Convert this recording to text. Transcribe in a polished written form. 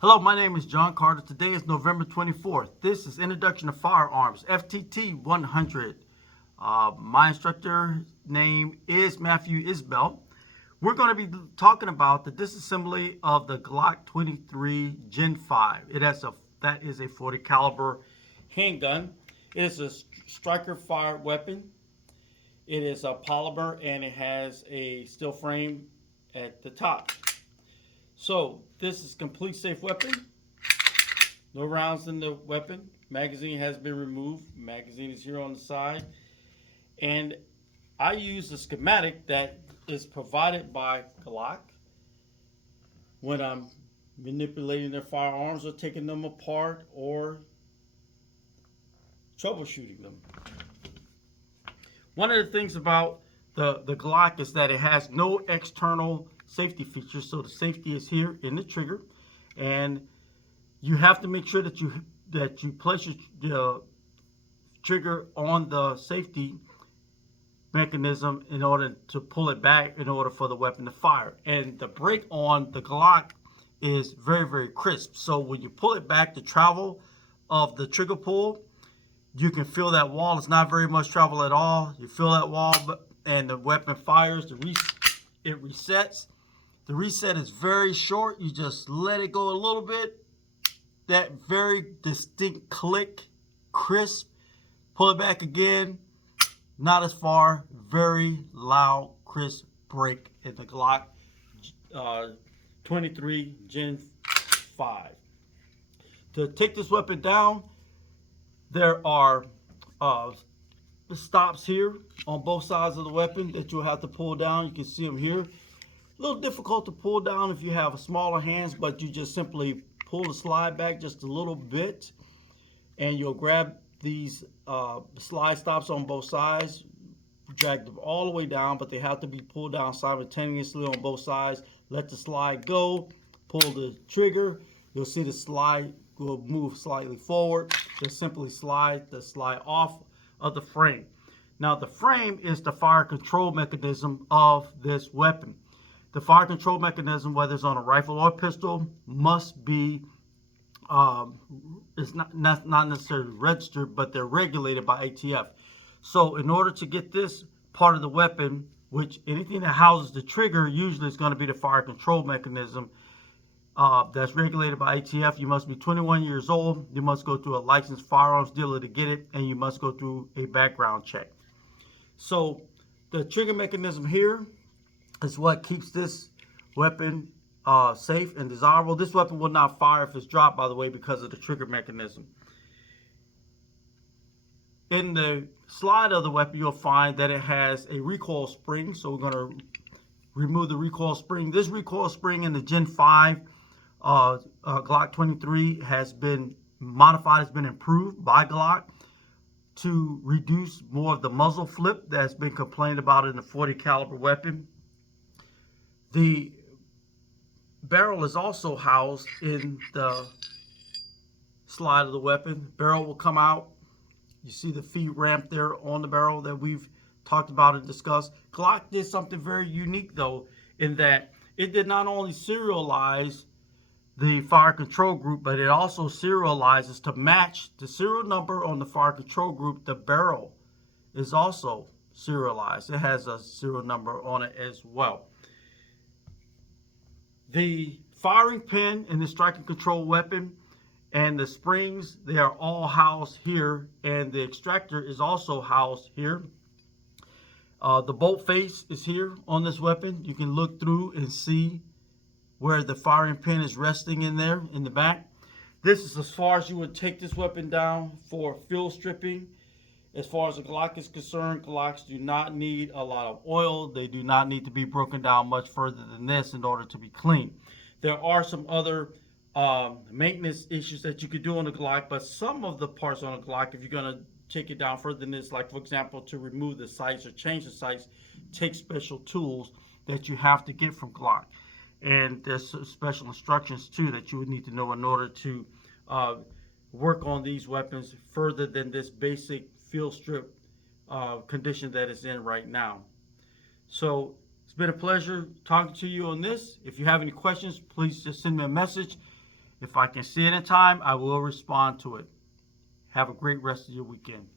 Hello, my name is John Carter. Today is November 24th. This is Introduction to Firearms, FTT 100. My instructor name is Matthew Isbell. We're going to be talking about the disassembly of the Glock 23 Gen 5. That is a 40 caliber handgun. It is a striker fired weapon. It is a polymer and it has a steel frame at the top. So this is complete safe weapon. No rounds in the weapon. Magazine has been removed. Magazine is here on the side. And I use a schematic that is provided by Glock when I'm manipulating their firearms or taking them apart or troubleshooting them. One of the things about the Glock is that it has no external safety features. So the safety is here in the trigger, and you have to make sure that you place your trigger on the safety mechanism in order to pull it back in order for the weapon to fire. And the brake on the Glock is very, very crisp. So when you pull it back, the travel of the trigger pull, you can feel that wall. It's not very much travel at all. You feel that wall, and the weapon fires. It resets. The reset is very short. You just let it go a little bit. That very distinct click, crisp. Pull it back again. Not as far. Very loud, crisp break in the Glock 23 Gen 5. To take this weapon down, there are stops here on both sides of the weapon that you'll have to pull down. You can see them here. A little difficult to pull down if you have smaller hands, but you just simply pull the slide back just a little bit, and you'll grab these slide stops on both sides, drag them all the way down, but they have to be pulled down simultaneously on both sides. Let the slide go, pull the trigger. You'll see the slide will move slightly forward. Just simply slide the slide off of the frame. Now the frame is the fire control mechanism of this weapon. The fire control mechanism, whether it's on a rifle or pistol, must be, it's not necessarily registered, but they're regulated by ATF. So in order to get this part of the weapon, which anything that houses the trigger usually is going to be the fire control mechanism, that's regulated by ATF, you must be 21 years old, you must go through a licensed firearms dealer to get it, and you must go through a background check. So the trigger mechanism here is what keeps this weapon safe and desirable. This weapon will not fire if it's dropped, by the way, because of the trigger mechanism. In the slide of the weapon, you'll find that it has a recoil spring. So we're going to remove the recoil spring. This recoil spring in the Gen 5 Glock 23 has been modified, has been improved by Glock to reduce more of the muzzle flip that's been complained about in the 40 caliber weapon. The barrel is also housed in the slide of the weapon. Barrel will come out. You see the feed ramp there on the barrel that we've talked about and discussed. Glock did something very unique, though, in that it did not only serialize the fire control group, but it also serializes to match the serial number on the fire control group. The barrel is also serialized. It has a serial number on it as well. The firing pin in the striking control weapon and the springs, they are all housed here, and the extractor is also housed here. The bolt face is here on this weapon. You can look through and see where the firing pin is resting in there in the back. This is as far as you would take this weapon down for field stripping. As far as the Glock is concerned, Glocks do not need a lot of oil. They do not need to be broken down much further than this in order to be clean. There are some other maintenance issues that you could do on the Glock, but some of the parts on a Glock, if you're going to take it down further than this, like for example, to remove the sights or change the sights, take special tools that you have to get from Glock. And there's special instructions too that you would need to know in order to work on these weapons further than this basic field strip condition that it's in right now. So it's been a pleasure talking to you on this. If you have any questions, please just send me a message. If I can see it in time, I will respond to it. Have a great rest of your weekend.